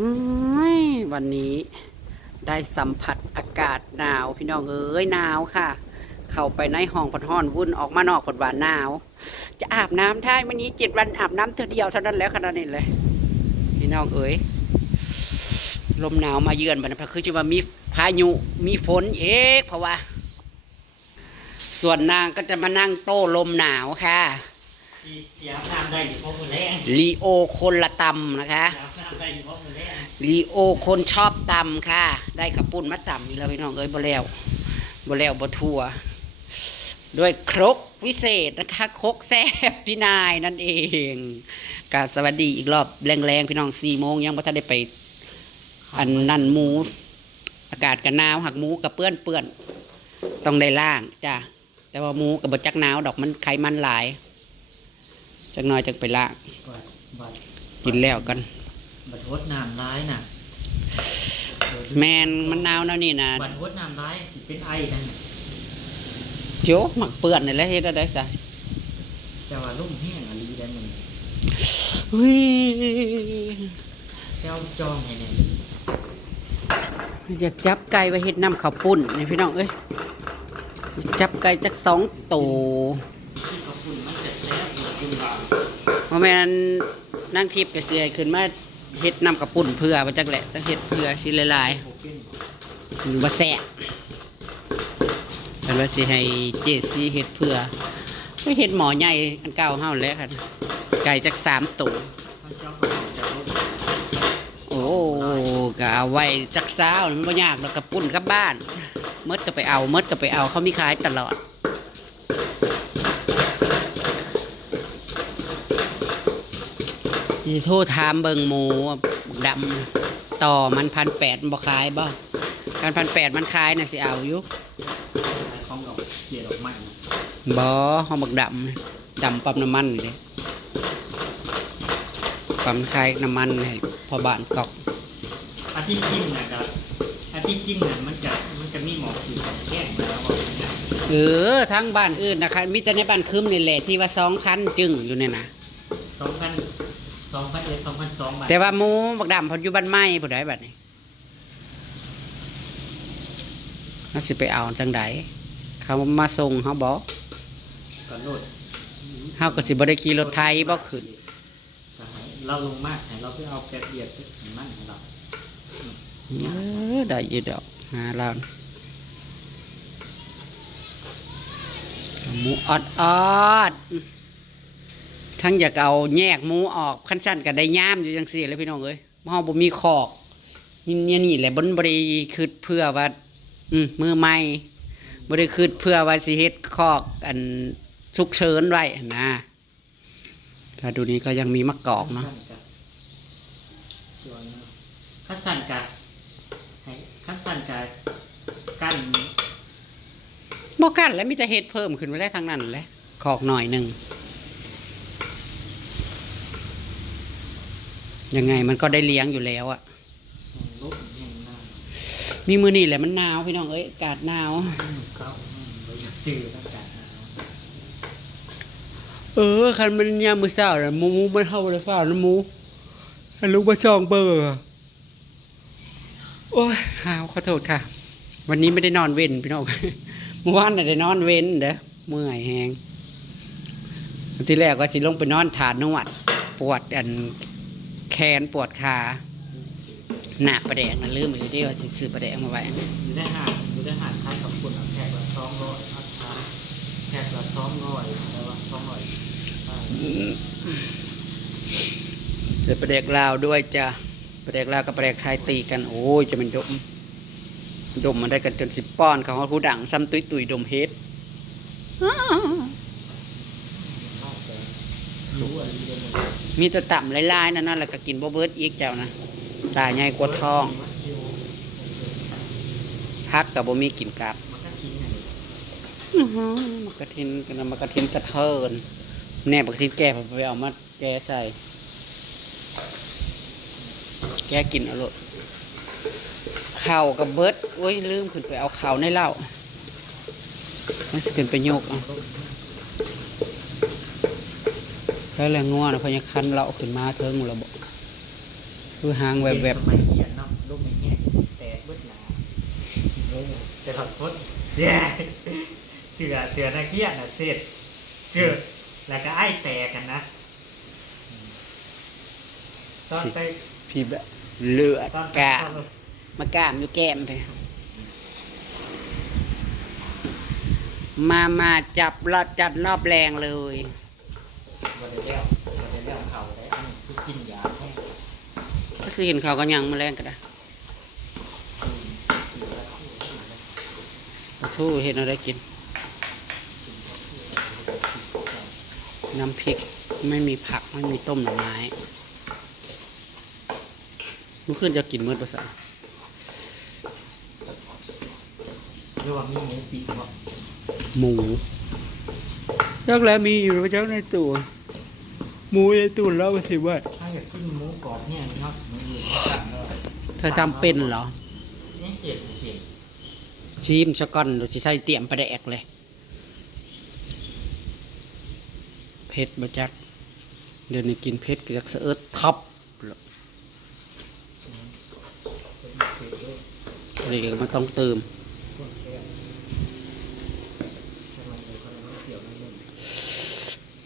อุ้ยวันนี้ได้สัมผัสอากาศหนาว พี่น้องเอ้ยหนาวค่ะ เข้าไปในห้องพดห้อนวุ่นออกมานอกพดหวานหนาว จะอาบน้ำได้วันนี้เจ็ดวันอาบน้ำเท่าเดียวเท่านั้นแล้วขนาดนี้เลย พี่น้องเอ้ยลมหนาวมาเยือนบัดนเพราะคือจะว่ามีพายุมีฝนเอกเพราะว่า ส่วนนางก็จะมานั่งโต้ลมหนาวค่ะสีเสียน้ำได้อยู่เพราะมือแรงลีโอคนละตำนะคะ รีโอคนชอบตำค่ะ ได้ขับปุ้นมาตำอีกแล้วพี่น้องเอ้ยบ่แล้วบ่แล้วบ่ทัวด้วยครกวิเศษนะคะครกแซ่บพี่นายนั่นเองกาสวัสดีอีกรอบแรงๆพี่น้องสี่โมงยังบ่ทันได้ไป อันนั่นหมู อากาศกันหนาวหักหมูกับเปื้อนเปื้อนต้องได้ล่างจ้ะแต่ว่าหมูกับบจักหนาวดอกมันไขมันหลายจักน้อยจักไปล่างกินแล้วกัน บัดทดน้ำร้ายน่ะแมนมันหนาวแล้วนี่นะบัดทดน้ำร้ายสิเป็นไอนั่นน่ะโยหมักเปื้อนนี่แหละเฮ็ดได้ซะแต่ว่าลุ่มแห้งอะลีได้มันเฮ้ยแก้วจองไงเนี่ยอยากจับไก่ไว้เฮ็ดน้ำข้าวปุ้นนี่พี่น้องเอ้ยจับไก่จักสองตัวที่เขาคุณมันเสร็จแล้วกินบางเพราะแม่นนั่งทิพย์ก็เสือยขึ้นมา เฮ็ดน้ำข้าวปุ้นเพื่อว่าจักแหละต้องเฮ็ดเพื่อสิหลายมันบ่แซ่บแต่ว่าสิให้เจซี่เฮ็ดเพื่อเฮ็ดหมอใหญ่อันเก่าเฮาแหล้วค่ะไก่จักสามตัวพระเจ้าก็บอกจะลดโอ้ก็เอาไว้จักสาวมันบ่ยากดอกกระปุ้นกลับบ้านมดก็ไปเอามดก็ไปเอาเขามีขายตลอด สิโทรถามเบิงหมูบักดำต่อมันพันแปดบ่ขายบ่การพันแปดมันขายน่ะสิเอาอยู่ของดอกเกลียดดอกไม้น่ะบ่ห้องบักดำนี่ดำปั๊มน้ำมันนี่เด้ปั๊มขายน้ำมันให้พอบ้านกอกอาทิตย์จริงนะครับอาทิตย์จริงน่ะมันจะมันจะมีหมอกขีดแข้งมาแล้วว่าอย่างเงี้ยเออทั้งบ้านอื่นนะคะมีแต่ในบ้านคืมนี่แหละที่ว่าสองพันจึงอยู่เนี่ยนะสองพัน สองพันเอ็ดสองพันสองบาทแต่ว่าหมูบักดำเพออยู่บ้านไม้ผู้ใดบัดนี้น่าสิไปเอาจังใดเขามาส่งเขาบอกก็โลดเขาก็สิบ่ได้ขี่รถไทยบ่ขึ้นก็ให้เราลงมากให้เราไปเอาแกะเดียดให้มันให้เราเออได้อยู่ดอกหาเราหมูออดออด ทั้งอยากเอาแยกหมูออกขั้นสั้นก็ได้ย่ามอยู่จังสี่เลยพี่น้องเอ้ยห้องบ่มีขอกนี่เนี่ยนี่แหละบนบริคือเพื่อว่า อืมมือใหม่บริคือเพื่อว่าสิเฮ็ดคอก อันฉุกเฉินไว้นะถ้าดูนี้ก็ยังมีมะกอกเนาะส่วนขั้นสั้นกะให้ขั้นสั้นกะกั้นบ่กันแล้วมีแต่เฮ็ดเพิ่มขึ้นไปได้ทางนั้นแหละคอกหน่อยหนึ่ง ยังไงมันก็ได้เลี้ยงอยู่แล้วอะแห่งลบแห่งหน้ามีมือนี่แหละมันหนาวพี่น้องเอ้ยอากาศหนาวแห่งเศร้าแห่งเราอยากเจออากาศหนาวเออคันมันยามมื้อเช้าน่ะหมูมันเฮาได้ฟ้าวนะหมูคันลูกบ่ซองเบอร์โอ้ยหาวขอโทษค่ะ วันนี้ไม่ได้นอนเว้นพี่น้องเมื่อวานน่ะได้นอนเว้นเด้อเมื่อยแฮงวันที่แรกก็สิลงไปนอนฐานนวด ปวดอัน แขนปวดขาหน้าประแดงนะลืมไปเลยเด้ว่าสิซื้อประแดงมาไว้อยู่ได้หาดอยู่ได้หาดคล้ายกับคนเอาแขกละสองร้อยพัดทาแขกละสองร้อยแต่ว่าสองร้อยอ่าเดี๋ยวประเด็กลาวด้วยจ้ะประเด็กลาวกับประเด็กไทยตีกันโอ้ยจะเป็นดมดมมาได้กันจนสิบป้อนเขาผู้ดังซ้ำตุยตุยดมเฮ็ด ชอบแต่รู้อะไรเรื่องอะไร มีแตัวต่ำลายๆนั่นนั่นแหละก็กินบ่เบิดอีกเจ้านะตาใหญ่กว่าทองพักกับบ่มีกินกับมันก็ทิ้งไงอื้อหือมกระทินกันมะกระทินกระเทินแน่มะกระทินแก่ผมไปเอามาแกใส่ แก่กินอาโลดข้าวกับเบิร์ดโอ้ยลืมขึ้นไปเอาข้าวในเหล้ามันสิขึ้นไปโยกเอะ แล้วแรงงัวนะพญาคันเลาขึ้นมาเทิงระบบคือหางแวบสมัยเรียนเนาะลูกไม่แห้แตกเบิดหนาโอ้จะถอดพดแย่เสือเสือนักเรียนนะเสร็จเกิดแล้วก็ไอ้แตกกันนะตอนไปพี่แบบเลือดกล้ามมากล้ามอยู่แก้มไปมามาจับรอบจัดรอบแรงเลย วันเดียววันเดียวเขาได้อันนี้คือกินยาแห้งก็คือเห็นเขาก็ยังมาแรงก็ได้ปลาทูเห็นอะไรกิน น้ำพริกไม่มีผักไม่มีต้มหน่อไม้มื่อคืนจะกินมื้อภาษาหรือว่ามีหมูปีกบ่หมูจักแล้วมีอยู่พระเจ้าในตู้ หมูในตู้แล้วสิว่าถ้าอยากกินหมูกรอบเนี่ยนะครับมืออื่นสั่งเลยเธอจำเป็นเหรอนี่เขียนเขียนชิมชะก่อนเราจะใช้เตรียมไปได้แอกเลยเผ็ดบะจัก เดี๋ยวนี้กินเผ็ดก็จักเสะเอิดท็อปเป็นเขียนด้วยอะไรก็ไม่ต้องเติม พวกแซ่บใช่ไหมเดี๋ยวเขาเลยไม่เกี่ยวนั่นเอง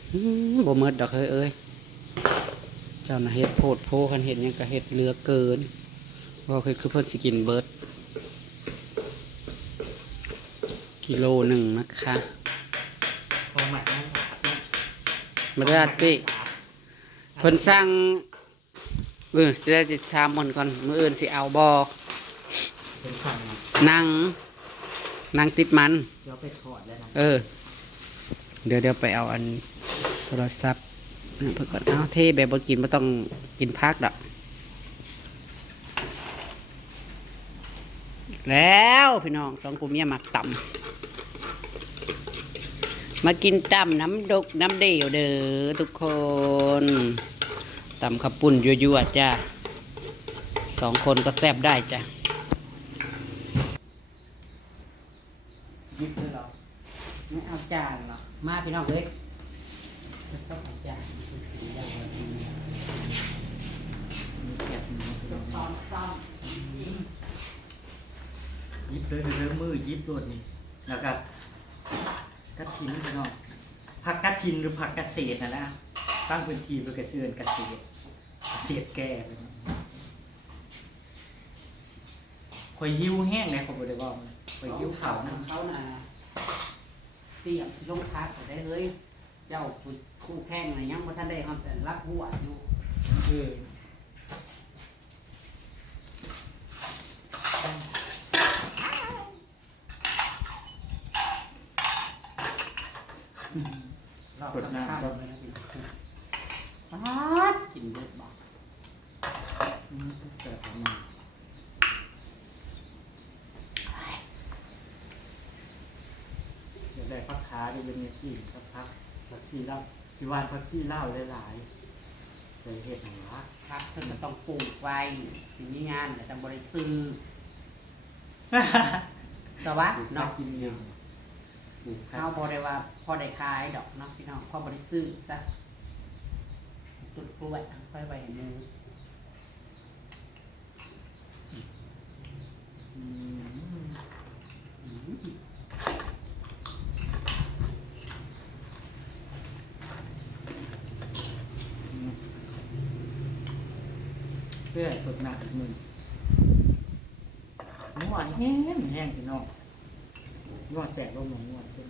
อืม บ่เมิดดอกเฮ้ยเอ้ยเจ้าน่ะเฮ็ดโพดโพคันเฮ็ดหยังก็เฮ็ดเหลือเกินว่าคือคือเพิ่นสิกินเบิดกิโลหนึ่งนะคะพอหมักนั่นมาได้ติเพิ่นสั่งเออสิได้สิถามมันก่อนมื้ออื่นสิเอาบ่เป็นสั่งนะนั่งนั่งติดมัน เดี๋ยวไปถอดแล้วนะเออ เดี๋ยวเดี๋ยวไปเอาอัน โทรศัพท์นะเพื่อก่อนเอาเทแบบบ่กินไม่ต้องกินพักดอกแล้วพี่น้องสองกูเมียมักต่ำมากินต่ำน้ำดกน้ำเดียวเด้อทุกคนต่ำขับปุ่นยั่วๆจ้าสองคนก็แซบได้จ้ะยิบเลยหรอไม่เอาจานหรอมาพี่น้องเลย ยิบเลยเริ่มมือยิบโดดนี่แล้วก็กระถินพี่น้องผักกระถินหรือผักเกษตรนะนะตั้งพื้นที่เพื่อกระเสือนเกษตรเกษตรแก่พี่น้องข่อยหิวแห้งเลยเขาบอกได้ว่ามันข่อยหิวขาวนะเขาน่ะเตรียมสิลงพักได้เฮ้ย เจ้าคู่แข่งน่ะยังบ่ทันได้ทำแต่รักหัวอยู่ เออดน้ำครับ ป๊าดกินเบิดบอก อืมแซ่บมากเดี๋ยวได้พักขาดูเป็นไงที่ครับพั กพักซี่เหล้าที่วานพักซี่เหล้าหลายๆเลยเฮ็ดหนังละครับเพิ่นก็ต้องปลูกไว้สิมีงานแต่จังบ่ได้ซื้อแต่ว่าปลูกเนาะกินเองปลูกเฮาบ่ได้ว่าพอได้ขายดอกเนาะพี่น้องพอบ่ได้ซื้อซะตุดกล้วยค่อยไว้ให้หมูอืม พื่อสดหนักหนึ่งนวดแห้งแห้งพี่น้องนวดแสบลงหนนวดขึ้น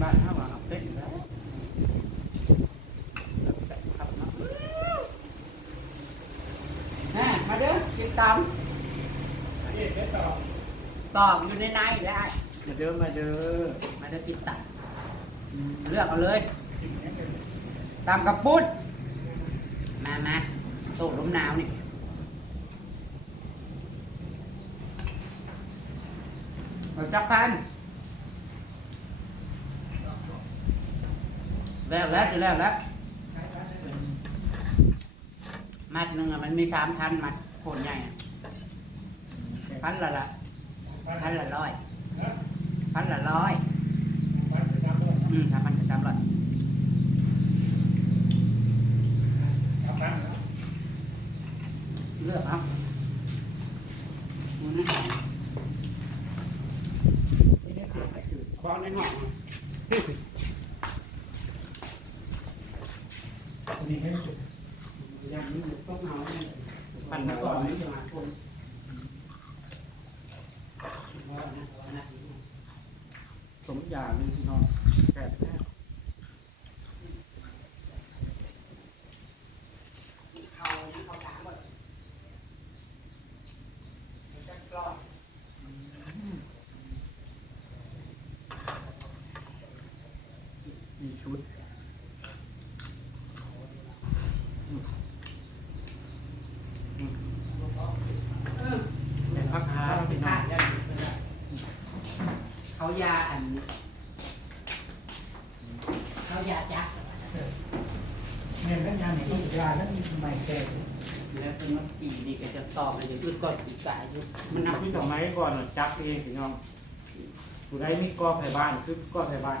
บ้านเฮาว่าเอาเป็ดแล้วน่มาเด้อกินตำตอกอยู่ในในได้มาเด้อมาเด้อมาเด้อกินตับ เลือกเอาเลยตำกับปุ้นมามาโต๊ะลมหนาวนี่เอาจับพันแล้วแล้วจะแล้วแล้วมัดหนึ่งอะมันมีสามพันมัดโคนใหญ่อะพันละละพันละร้อยพันละร้อย อืมสามพันกับสามร้อย ทำนั้นนะ เลือกเอามือนี่หอม ที่นี่เก็บไปคือ คว้าในหอม คนนี้ให้สุด อย่างนี้ต้องเอาเนี่ยปั่นก่อนนี่จะมาคนว่านะว่านะ สม อยางนี่พี่น้องแก่แท้เขาเขาถามว่าจะกรอบมีชุดเออแต่พักค้าเขาสิพี่น้ขาองดได้เขายาอันเขายาจัก แม่ก็ยังมียาแล้วมีใหม่แก่ แล้วเป็นมาปีนี่ก็ จะตอบอะไรอื่นก่อนปีกายอยู่มัมันนนับทำที่ต่อไม้ก่อนน่ะจับเองพี่น้องผู้ใดมีกอไผ่บ้านคือก้อไผ่บ้าน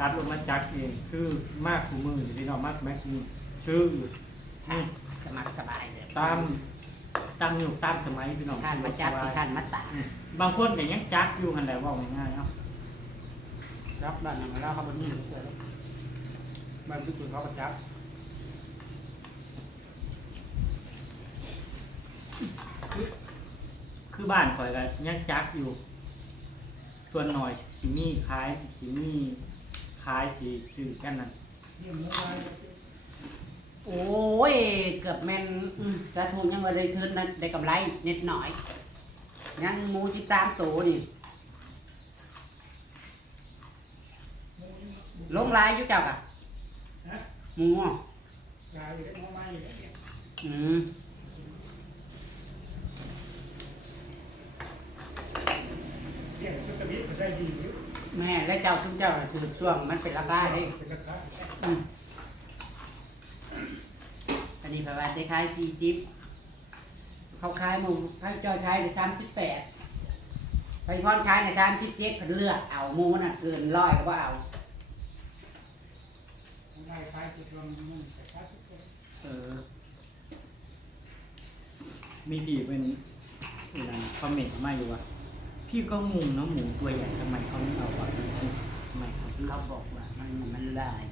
ตัดลงมาจักเองคือมากคู่มือนี่พี่น้องมากแม็กคือชื่อนี่สมัครสบายเลยตามตามอยู่ตามสมัยพี่น้องท่านมาจับที่ท่านมาตาอืมบางคนก็ยังจักอยู่กันแหละว่าง่ายๆเนาะรับบ้านมาแล้วเขาบนนี้บ้านพี่คุณเขาก็จับ คือบ้านข่อยก็ยังจักอยู่ ส่วนหน่อยสิมีขายสิมีขายสิซื้อกันนั่นโอ้ย เกือบแม่นอืมกระทูยังมาได้ทุนนั้นได้กำไรนิดหน่อย ยังหมูสิบสามตัวนี่ลงลายอยู่เจ้ากะฮะหมูอะอยู่ได้มาใหม่ เลี้ยงสุขภาพได้ดีอยู่แม่และเจ้าทุกเจ้าคือช่วงมันเป็นราคาเด้เป็นราคาอืมอันนี้ประมาณได้ขายสี่สิบเขาขายหมูเขาจอยขายในสามสิบแปดไปพอนขายในสามสิบเจ็ดเพิ่นเลือกเอาหมูน่ะเกินร้อยก็บ่เอา ได้ขายจุดรวมมันแต่ขายทุกคนเออ มีดีเป็นอะไรคอมเมนต์มาอยู่ว่า พี่ก็งงนะหมูตัวใหญ่ทำไมเขาไม่เอาวะทำไมเขาถึงเขาบอกว่ามันมันลาย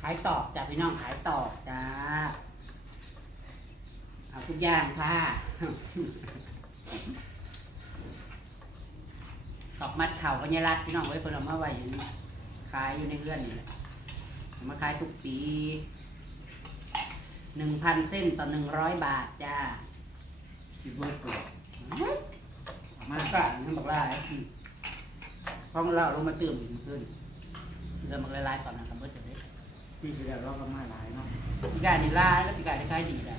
ขายตอกจ้ะพี่น้องขายตอกจ้าเอาทุกอย่างค่ะตอกมัดเข่าปัญญาลักษณ์พี่น้องไว้เพิ่นเอามาไว้อยู่นี่ขายอยู่ในเรือนนี่แหละเอามาขายทุกปีหนึ่งพันเส้นต่อหนึ่งร้อยบาทจ้าคิดว่าเกิด มากะมันบอกลายเพราะมันเราลงมาตื่มอีกขึ้นเดินมันลายๆก่อนนะครับเบิดจะได้พี่ที่แล้วเราก็มาหลายเนาะปีกายนี่ลายแล้วปีกายได้ขายดีได้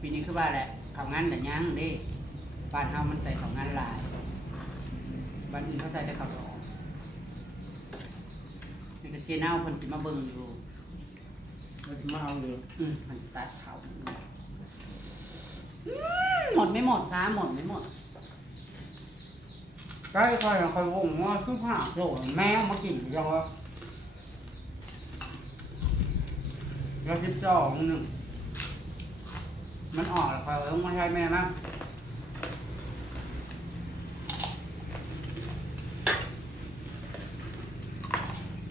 ปีนี้คือว่าแหละเขางานแต่ยังเด้บ้านเฮามันใส่เขางานหลายบ้านอื่นเขาใส่แต่เขาดอกนี่ก็เจเน่าเพิ่นสิมาเบิ่งอยู่เราจะมาเอาเลยอืมมันตัดเขาอืม หมดไม่หมดคะหมดไม่หมดใกล้คอยคอยวงว่าคือผ้าโหลแมวมากินยอแล้วสิบสองหนึ่ง มันออกแล้วคอยต้องมาใช้แม่นะ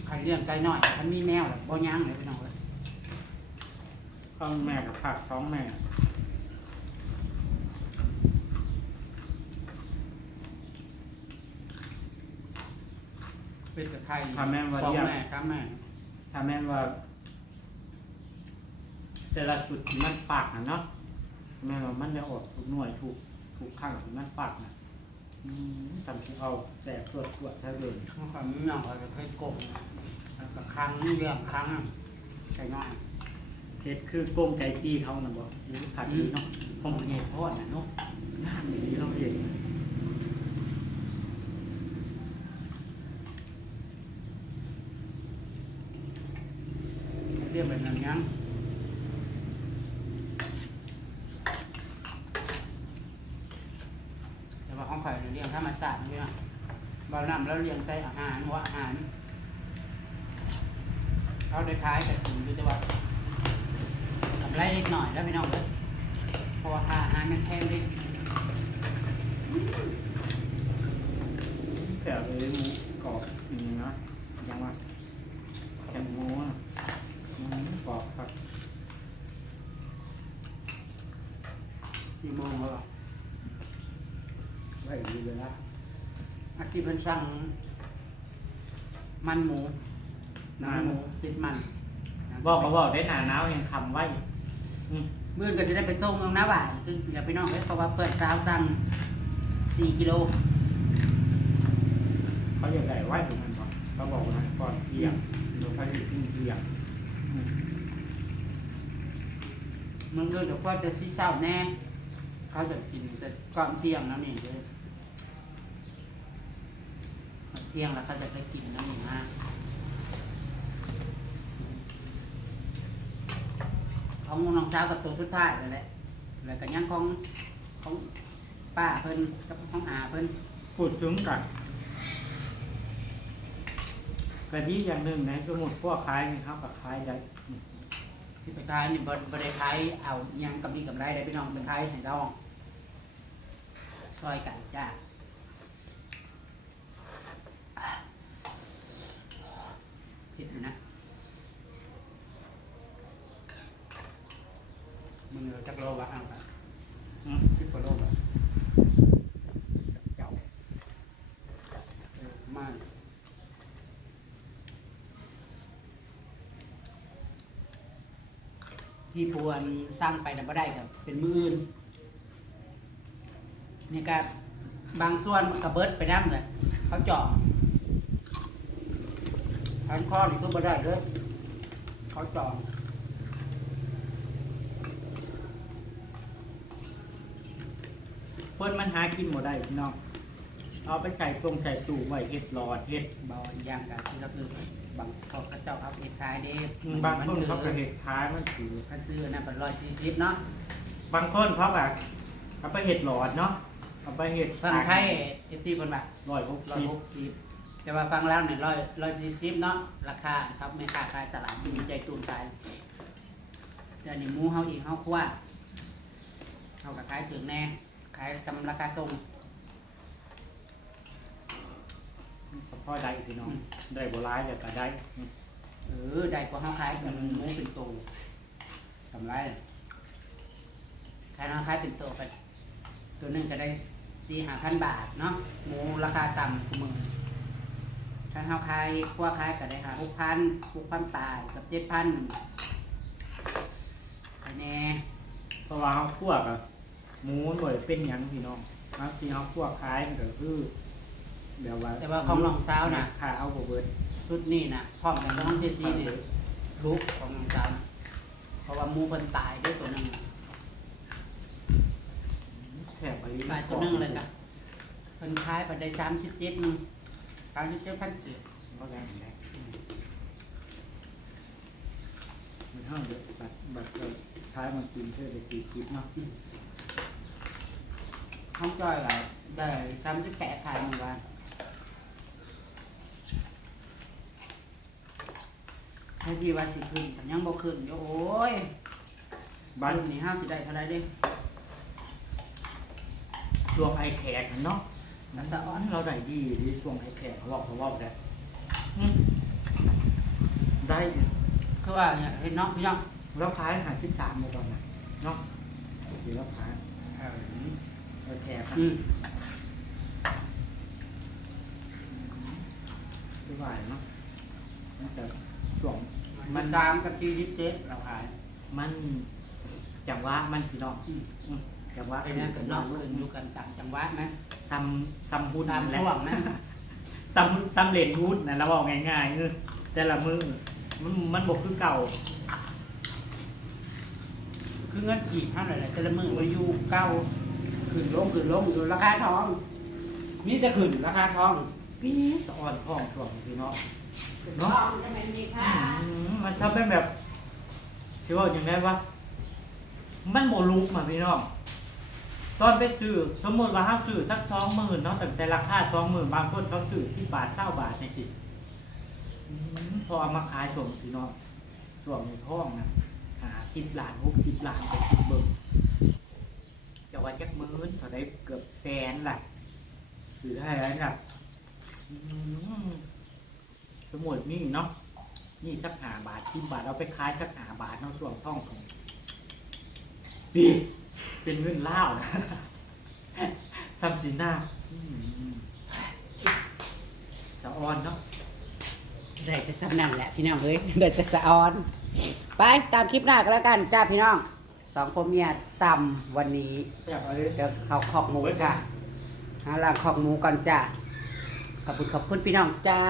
ใครเลี้ยงไก่หน่อยมันมีแมวแบบบ่ย่างเลยพี่น้องเลยข้าวแม่กับผักท้องแม่ เป็นกับไข่ทำแม่ว่าสองเรียก แม่ครับแม่ถ้าแม่นว่า แต่ละสุดที่มันปากนะเนาะแม่ว่ามันจะออกทุกหน่วยถูกถูกข้างที่มันปากนะอืมทำที่เอาแต่ตรวจตรวจถ้าเดินข้าวความหน่อยก็เคยกลมแล้วก็ครั้งเรื่องครั้งใช่ง่ายเพชรคือก้มไก่ตี้เขานะบอกหรือผัดดีเนาะผมเห็นพ่อนะนุ๊กหน้าอย่างนี้เราเอง เรียกแบบนั้นยังแต่ว่าห ของข่อยเลี้ยงธรรมชาตินี่เนาะบานำ แล้วเลี้ยงใส่อาหารว่าอาหารเขาได้ขายแต่ถึงอยู่แต่ว่ากำไรเล็กหน่อยแล้วพี่น้องเลยพอหาอาหารมันแพงเลยแถวเลยหมูกรอบอืมนะยังว่าแคมหมูอะอืมกรอบครับ กี่โมงแล้ว ไว้ดีเลยละ อา ทิตย์เพิ่นสั่ง มันหมูหนังหมูติดมันบอกก็บอกได้หนาหนาวเห็นคำไว้อืมมื่นก็จะได้ไปส่งเมืองน้าบ่ายคืออย่าไปน้องเลยเพราะว่าเปิดสาวสั่งสี่กิโลเขาอยากได้ไว้ถูกมันก่อนเขาบอกว่าก่อนเที่ยงหรือเขาจะขึ้นเที่ยงอืมมึงเดินเดี๋ยวก็จะซีเศร้าแน่ เขาจะกินแต่ก่อนเที่ยงแล้วนี่เลย เที่ยงแล้วเขาจะได้กินแล้วนี่ฮะของน้องสาวกับตัวสุดท้ายเลยแหละแล้วก็ยังของของป้าเพิ่นกับของอาเพิ่นพูดถึงกันกะดีอย่างหนึ่งนะสมมติพวกขายนี่เขากับขายได้ที่ไปขายนี่บริได้ขายเอายังกำไรกำไรได้พี่น้องไปขายให้ดองซอยกันจ้า ผิดอยู่นะมึงเหลือจักโลบะเอาไปอืมสิบกว่าโลบะเจ้าเออมากที่พวนสร้างไปแต่ไม่ได้กับเป็นหมื่นนี่ก็บางส่วนมันกระเบิดไปน้ำเลยเขาเจาะ พันข้อนี่ก็ไม่ได้เลยเขาเจาะเพิ่นมันหากินหมดได้พี่น้องเอาไปใส่ตรงใส่ตู้ไว้เฮ็ดหลอดเฮ็ดเบาอย่างกันที่เราคือบางเขาเขาเจ้าเอาเอ็ดขายเด้อืมบางคนเขาก็เฮ็ดขายมันถือเขาซื้อนะเป็นร้อยสี่สิบเนาะบางคนเขาแบบเอาไปเห็ดหลอดเนาะเอาไปเห็ดฟังไทยเอฟซีคนแบบร้อยหกร้อยสิบหกสิบ แต่ว่าฟังแล้วเนี่ยร้อยร้อยสี่สิบเนาะราคาครับไม่ค่าขายตลาดมีใจจูนใจเดี๋ยวนี้หมูเฮาอีกเฮาคั่วเฮากับขายถึงแน่ขายกำราคาส่งพ่อได้พี่น้อง ได้โบราณแล้วก็ได้อืมเออได้กว่าเฮาขายเป็นหมูเป็นตัวกำไรขายเฮาขายเป็นตัวไปตัวหนึงก็ได้สี่ห้าพันบาทเนาะหมูราคาต่ำกูมือ ถ้าเฮาขายกว่าขายก็ได้หาหกพันหกพันปลายกับเจ็ดพันไปแน่เพราะว่าเขาคั่วกับหมูหน่วยเป็นหยังพี่น้องบางทีเขาคั่วขายมันก็คือแบบว่าแต่ว่าของน้องสาวนะค่าเอาบ่เบิดชุดนี้นะพร้อมกันกับน้องเจซีนี่ลุกของน้องสาวน่ะเพราะว่าหมูเพิ่นตายด้วยตัวหนึงแซ่บไปตายตัวหนึงเลยนะเพิ่นขายไปได้สามสิบเจ็ดนึง สามสิบเจ็ดพันเจ็ดเขาได้ได้มันห้างเยอะบัตรบัตรก็ขายมากินเพื่อไปสี่คิดเนาะห้องจ้อยก็ได้สามสิบแปดขายเมื่อวานให้พี่ว่าสิขึ้นแต่ยังบ่ขึ้นอยู่โอ้ยบ้านรุ่นนี้ห้าสิได้เท่าไรเด้ช่วงไอแขกเนาะ นันตะตอ้ออนนเราได้ดีดีช่วงไอแขกเขาบอกเขาบอกได้อืมได้อยู่คือว่าเนี่ยเห็นเนาะพี่น้องเราขายหาสิบสามมาตอนไหนเนาะเดี๋ยวเราขายเราแชร์กันอืมคือว่าเนาะมันจะช่วงมันตามกับที่ดิเจ็ดเราขาย มันจังหวะมันพี่น้องอืมจังหวะไอ้นั่นกับนอกขึ้นอยู่กันต่างจังหวัดนะ ซ้ำซ้ำหุ้นตามนั่นแหช่วละงนะซ้ำซ้ำเลนหุ้นนะเราบอกง่ายๆเออแต่ละมือมันมันบกคือเก่า คือเงินกีบเท่าไหร่แหละแต่ละมือมาอยู่เก้าขึ้นลงขึ้นลงอยู่ราคาทองนี่จะขึ้นราคาทองปีสอ่อนห้องช่วงพี่น้องทเนาะองจะเป็นมีค่าอืมมันชอบเป็นแบบที่ว่าอย่างไรวะมันโมลุกมาพี่น้อง ตอนไปซื้อสมมติว่าห้าซื้อสักสองหมื่นเนาะแต่แต่ราคาสองหมื่นบางคนเขาซื้อสิบบาทเศร้าบาทในจิอืมพอเอามาขายส่งพี่น้องส่วนในท้องนะหาสิบล้านหกสิบล้านไปคิดเบิ่งจะว่าจักหมื่นเท่าได้เกือบแสนแหละคือได้แล้วนะอืมสมมตินี่เนาะนี่สักหาบาทสิบบาทเอาไปขายสักหาบาทเนาะส่วนท้องของปี เป็นเงินเล่านะซัมซิน่าอืมสะออนเนาะได้แต่สำนั่นแหละพี่น้องเอ้ยได้แต่สะออน ไปตามคลิปหน้าก็แล้วกันจ้าพี่น้องสองพ่อเมียตำวันนี้เลยเดี๋ยวเขาขอกหมูค่ะหาล่างขอกหมูก่อนจ้าขอบคุณขอบคุณพี่น้องจ้า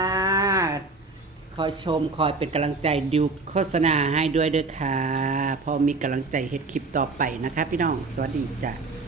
คอยชมคอยเป็นกำลังใจดูโฆษณาให้ด้วยด้อค่ะพอมีกำลังใจเฮ็ดคลิปต่อไปนะคะพี่น้อง สวัสดีจ้ะ